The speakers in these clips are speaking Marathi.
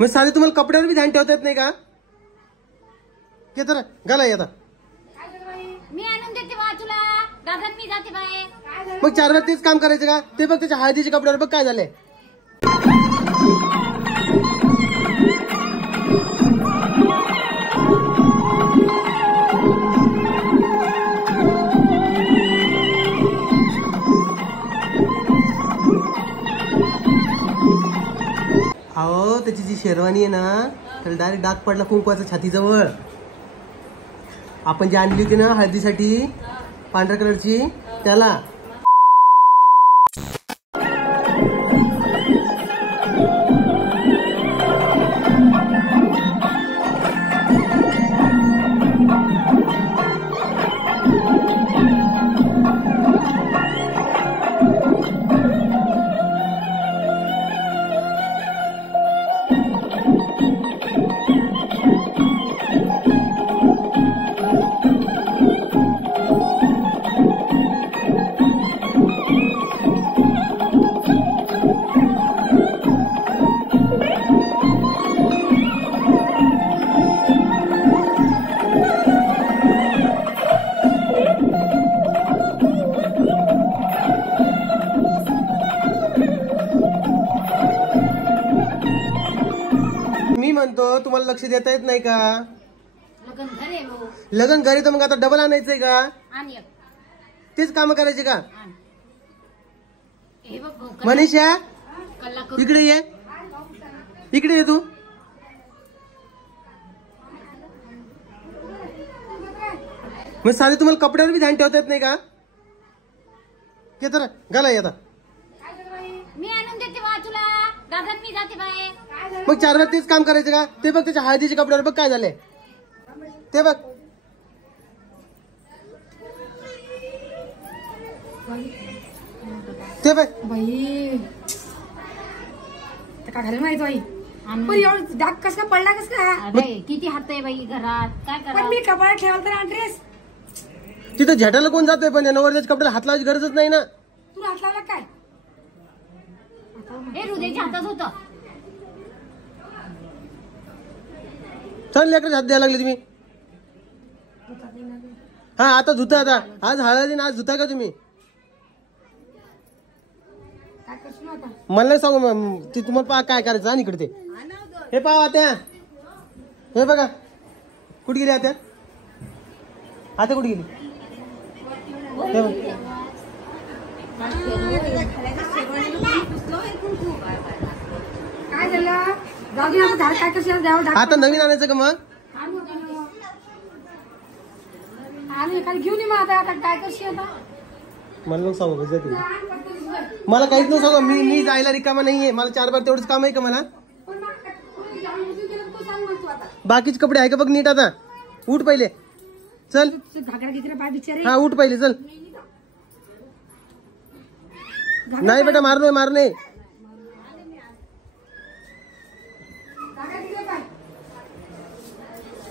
मग साधे तुम्हाला कपड्यावर बी ध्यान ठेवता येत नाही का? तर घाला आता मी आणून देते बा तुला. दादा मी जाते बाहेर. मग 4 वेळा तेच काम करायचं का? ते बघ त्याच्या हळदीच्या कपड्यावर बघ काय झालंय. अहो त्याची जी शेरवानी आहे ना त्याला डायरेक्ट डाग पडला कुंकवाचा छातीजवळ. आपण जी आणली होती ना हळदीसाठी पांढऱ्या कलरची त्याला. मी म्हणतो तुम्हाला लक्ष देता येत नाही का? लग्न घरी तर मग आता डबल आणायचंय का? तेच काम करायचे का? मनीषा इकडे ये. इकडे ये तू. मग साधे तुम्हाला कपड्यावर बी ध्यान ठेवता येत नाही का? तर घाला आता मी आणून देते बा तुला. दादा मी जाते बाहेर. मग 4 वेळा तेच काम करायचं का? ते बघ त्याच्या हळदीच्या कपड्यावर बघ काय झालंय. ते बघ ते बघ बाई काय घाल माहिती बाई. पण एवढं डाग कस काय पडला कस काय? किती हात आहे बाई घरात. काय पण करा. मी कपडा ठेवाल तर ड्रेस. तिथं झटाला कोण जातोय पण नवरदेवाच्या कपड्याला हात लावायची गरजच नाही ना. तुला हात लावला काय? हे हृदयाच्या हातात होतं. चल लेकरच हात द्यायला लागले तुम्ही. हा आता धुता. आता आज हळदी ना आज धुता का तुम्ही? काय करशील आता? मला नाही सांगू ते तुम्हाला पहा काय करायचं. आणि इकडे ते हे पहा आत्या. हे बघा कुठे गेली आत्या? आता कुठे गेली? हे बघ. काय झालं? जाऊ दे आता. काय करशील? द्यावं डाग. आता नवीन आणायचं का मग? आणि एखादी घेऊन ये मग आता. आता काय करशील आता? मला नको सांगू कसं तुम्ही. मला काहीच नको सांगू. मी जायला रिकामा नाहीये. मला 4 बार तेवढंच काम आहे का मला? बाकीचे कपडे आहे का बघ नीट. आता उठ पहिले. चल घागरा घेतला पाय बिचारे. हा उठ पहिले. चल. नाही बेटा मारू नये.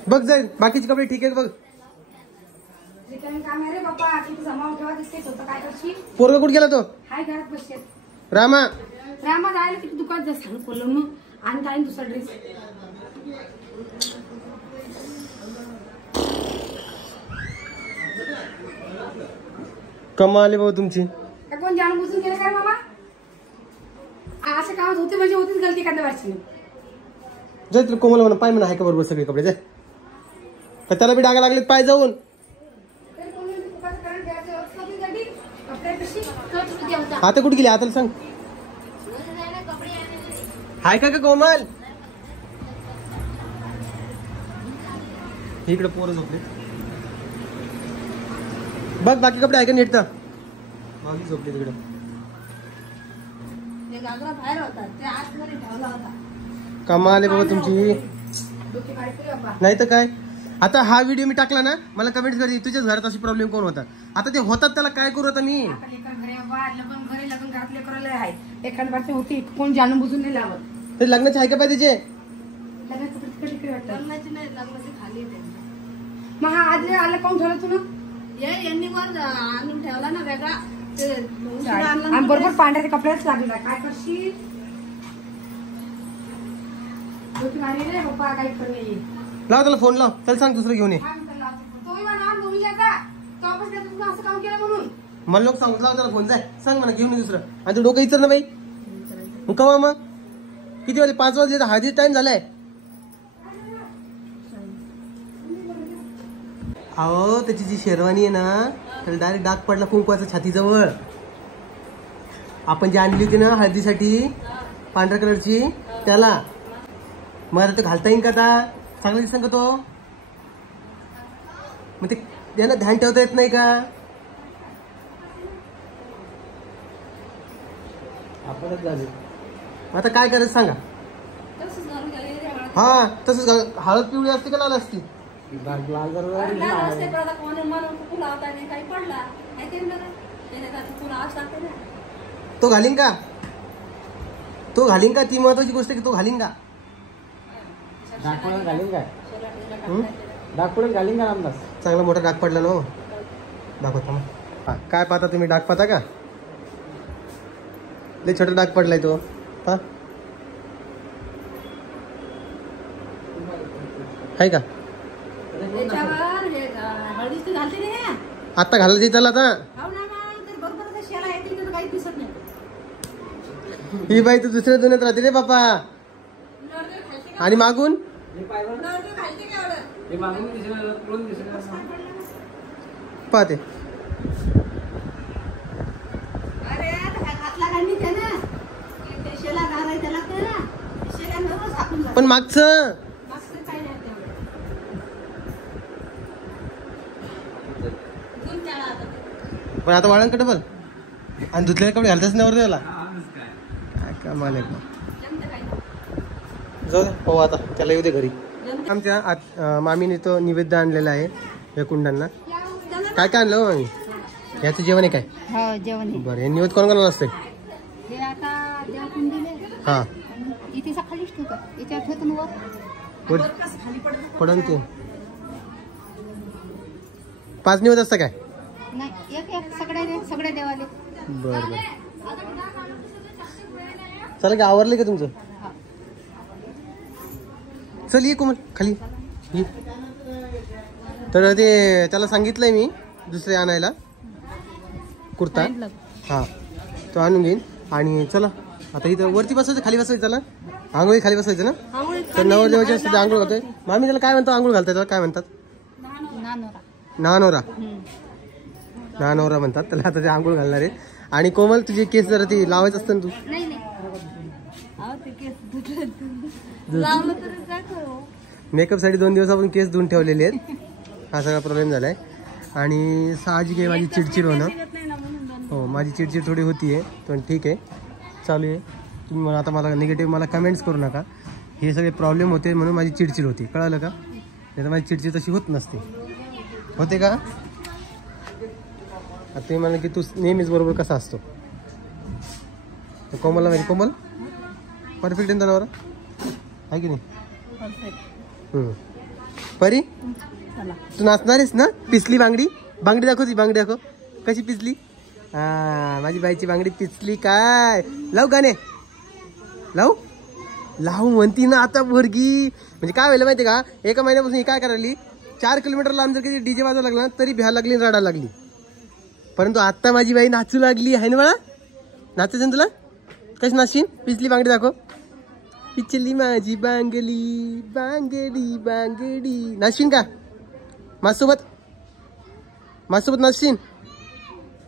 बघ जाईल बाकीचे कपडे ठीक आहे बघ. काम आहे रे बाप्पा. जमावून ठेवा दिसते होतं. काय करशील? पोरगा कुठे गेला तो? हाय घरात बसते. रामा जायला किती दुकानात जास्त सांगू पडलं मग. आणि काय दुसरा ड्रेस. कमाल भाऊ तुमची. कोण जाणून बुजून गेलं काय मामा? असं कामात होते म्हणजे होतीच गलती एखाद्या वर्षी. जाय तुला कोमल म्हणा पाय म्हणा आहे का बरोबर सगळे कपडे. जाय का त्याला बी डागा लागलेत पाय जाऊन. आता कुठे गेली? आता सांग. हाय का कोमल? इकडे पोरं झोपले. बघ बाकी कपडे आहे का नीट. तर बाकी झोपले तिकडे. बाहेर होता ते आतमध्ये ठेवला होता. कमाल आहे बाबा तुमची. नाही तर काय. आता हा व्हिडिओ मी टाकला ना मला कमेंट करते तुझ्याच घरात अशी प्रॉब्लेम कोण होता. आता ते होतात त्याला काय करू आता मी. लग्न घरातले करायला आहे. एखाद बारची होती कोण जाणून बुजून नाही लावत. ते लग्नाचे आहे का पाहिजे त्याचे? लग्नाची नाही लग्नाची खाली. मग हा आज आला कोण ठेवलं तुला? यांनी वर आणून ठेवला ना वेगळा. आणि बरोबर पांढऱ्या कपड्याच लागला. काय करशील? झोपी मारली रे पप्पा काही खरं नाही. लाव त्याला फोन लाव, त्याला सांग दुसरं घेऊन ये. तोही म्हणा दोन्ही जाता तो आपण तुला असं काम केलं म्हणून मला लोक सांगू, लाव त्याला फोन, जाय सांग म्हणा घेऊन ये दुसरं. आणि तू डोकं इचर ना बाई. मग कवा मग किती वाजले? 5 वाजले. हळदी टाइम झालाय. अहो त्याची जी शेरवानी आहे ना त्याला डायरेक्ट डाग पडला कुंकवाचा छातीजवळ. आपण जी आणली होती ना हळदीसाठी पांढऱ्या कलरची त्याला. मग आता ते घालता येईल का? आता चांगला दिसेल का तो? मग ते त्यांना ध्यान ठेवता येत नाही का? आपणच झाले. आता काय करायचं सांगा. हा तसंच हळद पिवळी असते का लाल असते? तो घालीन का? तो घालीन का? ती महत्वाची गोष्ट आहे की तो घालीन का? घालीन काय? डाग पडून घालीन का? आमदार चांगला मोठा डाग पडला ना. दाखवता मग. हा काय पाहता तुम्ही? डाग पाहता का? लय छोटा डाग पडलाय तो. हा आहे का? आता घालायची त्याला. आता ही बाई तू दुसऱ्या दुनियेत राहते रे बापा. आणि मागून पाहते. पण मागचं पण आता वाळण डबल आणि धुतलेले कपडे घालताच नाही वर त्याला. काय कमाल आहे. जाऊ दे हो आता त्याला येऊ दे घरी. आमच्या मामीने तो निवेद्य आणलेला आहे या कुंडांना. काय काय आणलं मामी? याचं जेवण आहे काय? हो जेवण आहे. बरं हे निवेद कोण कोणाला असते? हे आता देवाकडून दिले. हा इथे खालीच ठेवतो. याच्यावर ठेवतो ना वर. पडन ते 5 निवेद असतं काय? नाही एक एक सगळ्या देवाले. बरं बरं चला का आवरले का तुमचं? चल ये कोमल खाली ये. तर ते त्याला सांगितलंय मी दुसरे आणायला कुर्ता. हा तो आणून घेईन. आणि चला आता इथं वरती बसायचं खाली बसायचं. त्याला आंघोळी खाली बसायचं ना. तर नवरदेवाच्या सुद्धा आंघोळ घालतोय. मामी त्याला काय म्हणतो आंघोळ घालताय त्याला काय म्हणतात? नानोरा. नानोरा म्हणतात त्याला. आता ते आंघोळ घालणार आहे. आणि कोमल तुझे केस जरा ती लावायचं असतं ना तू. मेकअप साठी 2 दिवस आपण केस धुवून ठेवलेले आहेत. हा सगळा प्रॉब्लेम झालाय. आणि साहजिक आहे माझी चिडचिड होणं. हो माझी चिडचिड थोडी होतीये पण ठीक आहे चालू आहे. तुम्ही आता मला निगेटिव्ह मला कमेंट्स करू नका. हे सगळे प्रॉब्लेम होते म्हणून माझी चिडचिड होती. कळालं का? नाही तर माझी चिडचिड तशी होत नसते. होते का? आता ते म्हणलं की तू नेहमीच बरोबर कसा असतो. कोमलला माहिती कोमल परफेक्ट आहे नवरा आहे की नाही? परी तू नाचणारेस ना? पिसली बांगडी. बांगडी दाखव ती बांगडी दाखव कशी पिसली. हा माझी बाईची बांगडी पिसली. काय लावू गाणे लावू म्हणती ना आता वर्गी. म्हणजे काय व्हायला माहिती का? एका महिन्यापासून ही काय करायली 4 किलोमीटर लांब जर कधी डीजे वाजायला लागला तरी भ्यायला लागली रडायला लागली. परंतु आता माझी बाई नाचू लागली आहे ना. मला नाचायचं ना तुला? कशी नाचशील? पिसली बांगडी दाखव. पिचली माझी बांगडी बांगडी बांगडी. नाचशील का माझ्यासोबत नाचशील?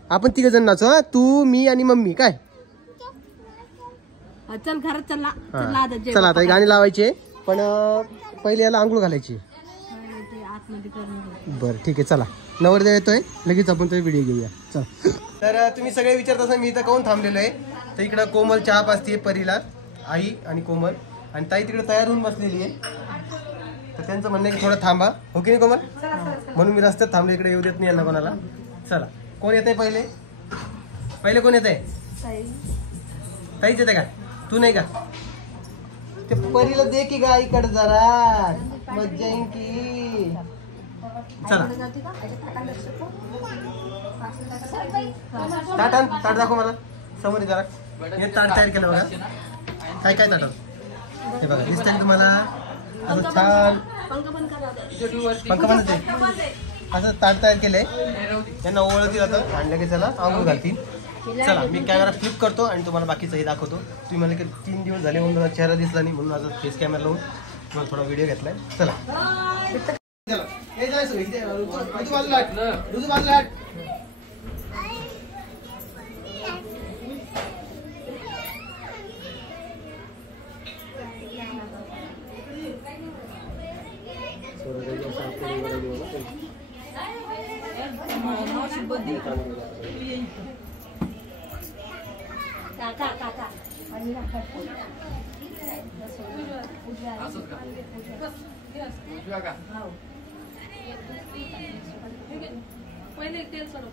आपण 3 जण नाचू. हा तू मी आणि मम्मी. काय चल घरात चला. चला आता गाणी लावायचे पण पहिले याला आंघोळ घालायची. बरं ठीक आहे चला. नवरदेव येतोय लगेच आपण तो व्हिडिओ घेऊया. चल. तर तुम्ही सगळे विचारत असाल मी इथं कोण थांबलेलो आहे. तर इकडं कोमल चहा पाजते परीला. आई आणि कोमल आणि ताई तिकडे तयार होऊन बसलेली आहे. तर त्यांचं म्हणणं आहे की थोडं थांबा. हो की नाही कोमल? म्हणून मी रस्त्यात थांबले. इकडे येऊ देत नाही यांना कोणाला. चला कोण येत आहे पहिले कोण येत आहे? ताईच येते का? तू नाही का? ते परीला दे की गाईकडे जरा मज्जा येईन की. चला ताट दाखव मला समोर जरा. हे ताट तयार केलं बघा. काय ताटात हे बघा दिसतंय तुम्हाला असं छान पंखा बंद असं ताट तयार केलंय. त्यांना ओळखतील आता आणलं की चला आंघोळ घालतील. चला मी कॅमेरा फ्लिप करतो आणि तुम्हाला बाकीचंही दाखवतो. तुम्ही म्हणले की 3 दिवस झाले म्हणून मला चेहरा दिसला नाही म्हणून माझा फेस कॅमेरा लावून तुम्हाला थोडा व्हिडिओ घेतलाय. चला चला हे जायचं इथे ऋतू बाजूला हट. पहिले तेल सोडव.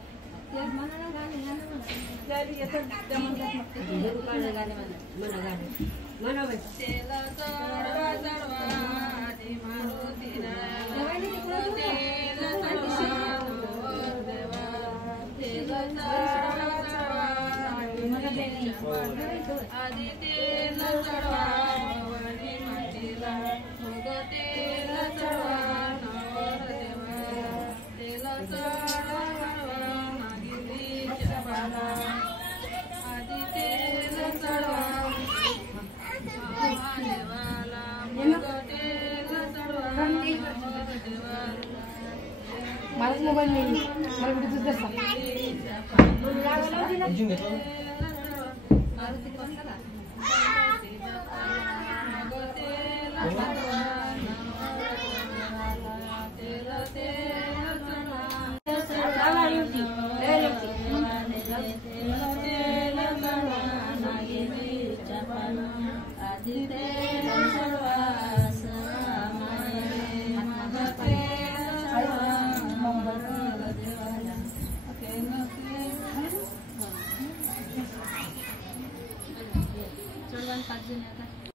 माझाच मोबाईल नाही मला व्हिडिओ दिसत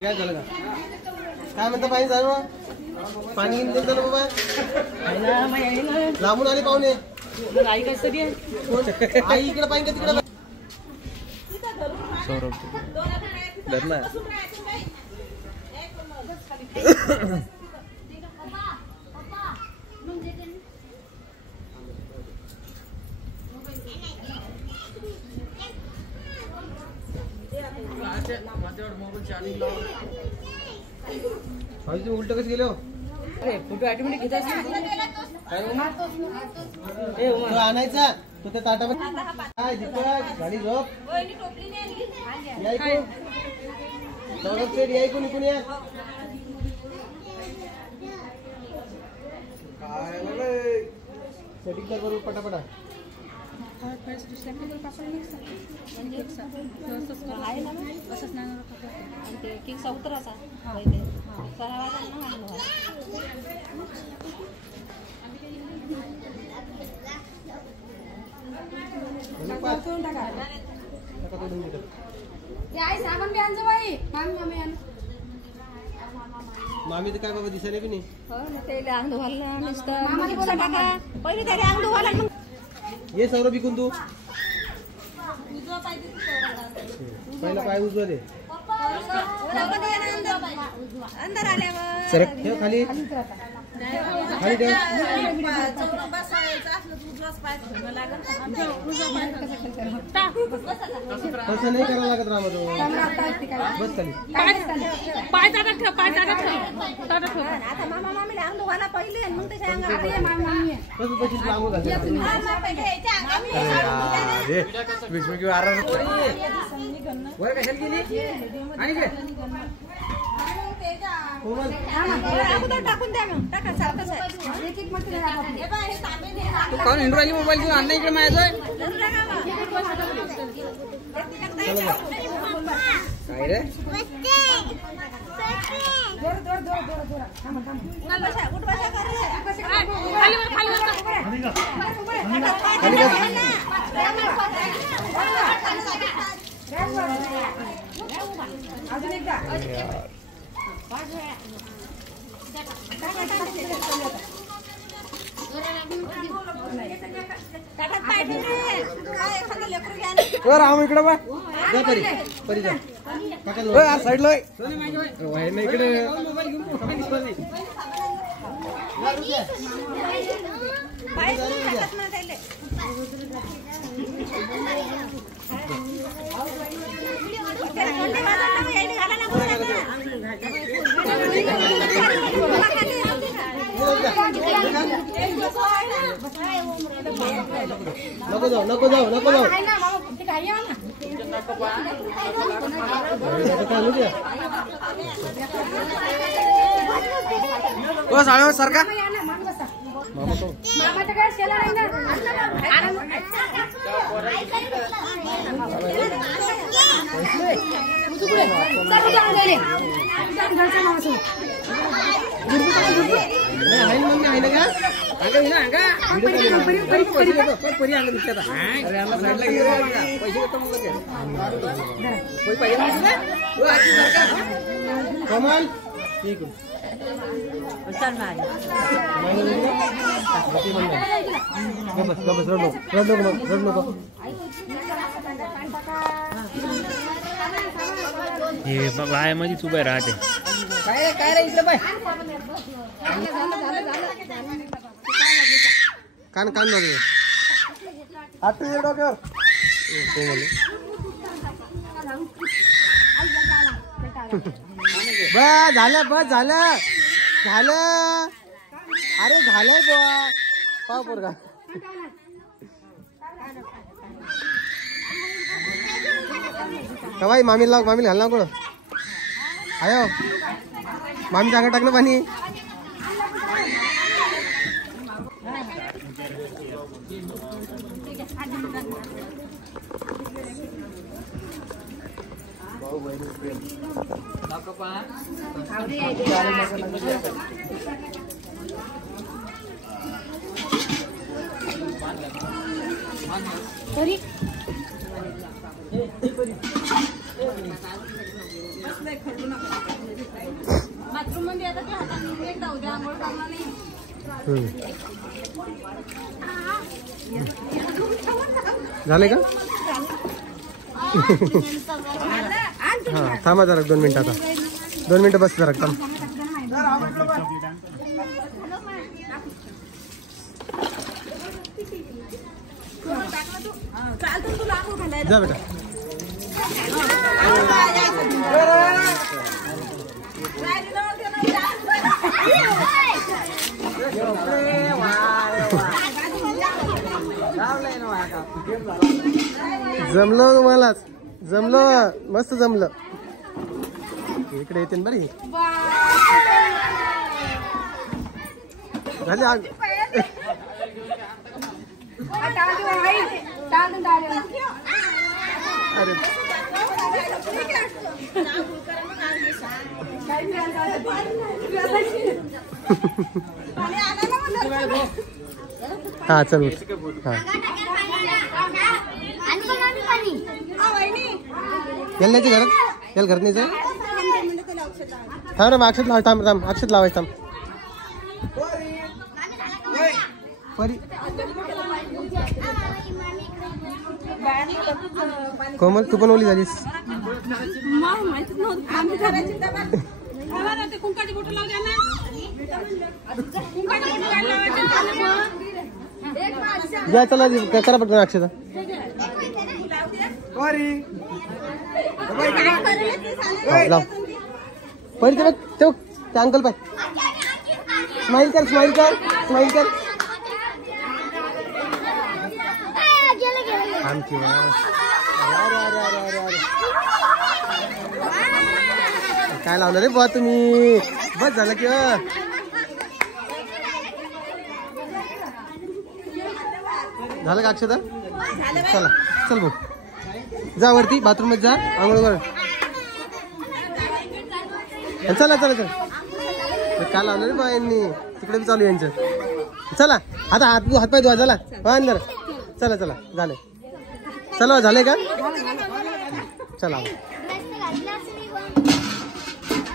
काय झालं का काय म्हणता पाणी झालं पाणी घेऊन देतो ना बाबा लांबून आले पाहुणे आई काय सगळी आई इकडे पाहिजे का तिकडे सौरभ धरला उलट कसं गेलो फोटो ऑटोमॅटिक घेत आणायचा तो त्या ताटामध्ये गाडी झोप यायकू सौरभ सेठ यायकू निकून या सेटिंग कर बरोबर पटापटा मामी तर काय बाबा दिसायला बी नाही ये सौरभ विकून तू पहिला पाय उजवा दे सरक ठेव खाली खाली ठेव तसं नाही करावं लागत रामा तो बस खाली पाय ताटात ठेव पाय ताटात ठेव आता मामा मामीला अंग धुवायला पहिले मग ते सांगा कसं तशीच लागू घालते वर कशाला गेली आणि काय टाकून द्या मग टाका सारखं कोण हिंडू मोबाईल घेऊन आणला इकडे माझ्या काय रे अजून एकदा राम इकडे बा जा परी जा साईड लो इकडे नको जाऊ साडे सारखा मामाचं काय शेला नाही ना कमल ठीक रड नको हे बायामध्येच उभे राहते. काय रे इकडे बाय कान मध्ये हात डोक्यावर बस झालं अरे झालंय बुवा पाव पोरगा भाई मामी घाल ना कुठं आयो मामी अंगात टाकलं पाणी. बाथरूम मध्ये आता ते हाताने जाऊ द्या आंघोळ करणार नाही. झाले का हा थांबा जरा 2 मिनिटं आता 2 मिनिटं बस जरा थांब. जा बेटा जमलं तुम्हालाच जमलं मस्त जमलं. इकडे येते बरं झाले आग अरे हा चल हा याच्या घरात याला घरात नाही जाय थांब ना अक्षत लावायचं थांब अक्षत लावायचं थांब. परी कोमल तू पण ओली झालीस. जा चला करा पटकन अक्षता लाव परी तेव्हा त्या अंकल पाय स्माइल कर काय लावणार रे बुवा तुम्ही बस झालं की झालं का अक्षता चला चल भाऊ जा वरती बाथरूम मध्ये जा आंघोळ कर चला काय लावलं रे बा यांनी तिकडे बी चालू यांचं. चला आता हातपाय धुवा चला अंदर चला झालं चला झालंय का चला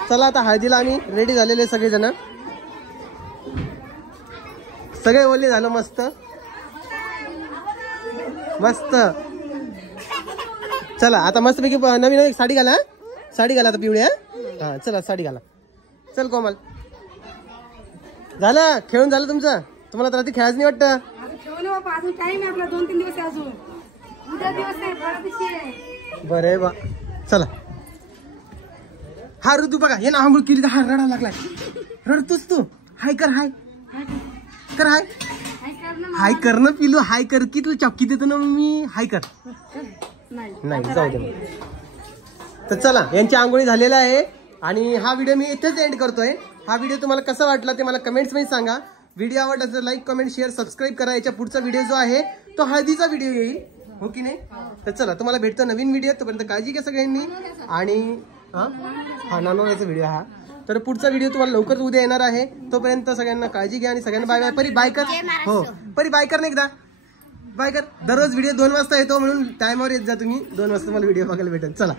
चला आता हळदीला आम्ही रेडी झालेले सगळेजण सगळे ओले झालं मस्त मस्त. चला आता मस्तपैकी नवीन एक साडी घाला साडी घाला आता पिवळ्या. हा चला साडी घाला. चल कोमल. झालं खेळून झालं तुमचं. तुम्हाला तर रात्री खेळायचं नाही वाटतं. अजून ठेवलं बाबा, अजून टाइम आहे आपला 2-3 दिवस आहे अजून. उद्या दिवस आहे, परवा दिवशी आहे. बरं आहे बा. चला. हा ऋतू बघा, हे ना आंघोळ केली तर हा रडा लागलाय. रडतोस तू. हाय कर, हाय कर, हाय हाय कर ना पिलू. हाय कर की तू चॉकी देतो ना मी. हाय कर. नाही जाऊ दे मग. तर चला यांची आंघोळी झालेला आहे आणि हा व्हिडिओ मी इथेच एंड करतोय. हा व्हिडिओ तुम्हाला कसा वाटला ते मला कमेंट्स मध्ये सांगा. व्हिडिओ आवडला तर लाईक कमेंट शेअर सबस्क्राईब करा. याच्या पुढचा व्हिडिओ जो आहे तो हळदीचा व्हिडिओ येईल. हो की नाही. तर चला तुम्हाला भेटतो नवीन व्हिडिओ. तोपर्यंत काळजी घ्या सगळ्यांनी. आणि हा नानोचा व्हिडिओ हा. तर पुढचा व्हिडिओ तुम्हाला लवकर उद्या येणार आहे. तोपर्यंत सगळ्यांना काळजी घ्या आणि सगळ्यांना बाय बाय. परी बाय कर. हो परी बाय कर ना एकदा. बाय कर. दररोज व्हिडिओ 2 वाजता येतो म्हणून टायमावर येत जा तुम्ही. 2 वाजता मला व्हिडिओ बघायला भेटेल. चला.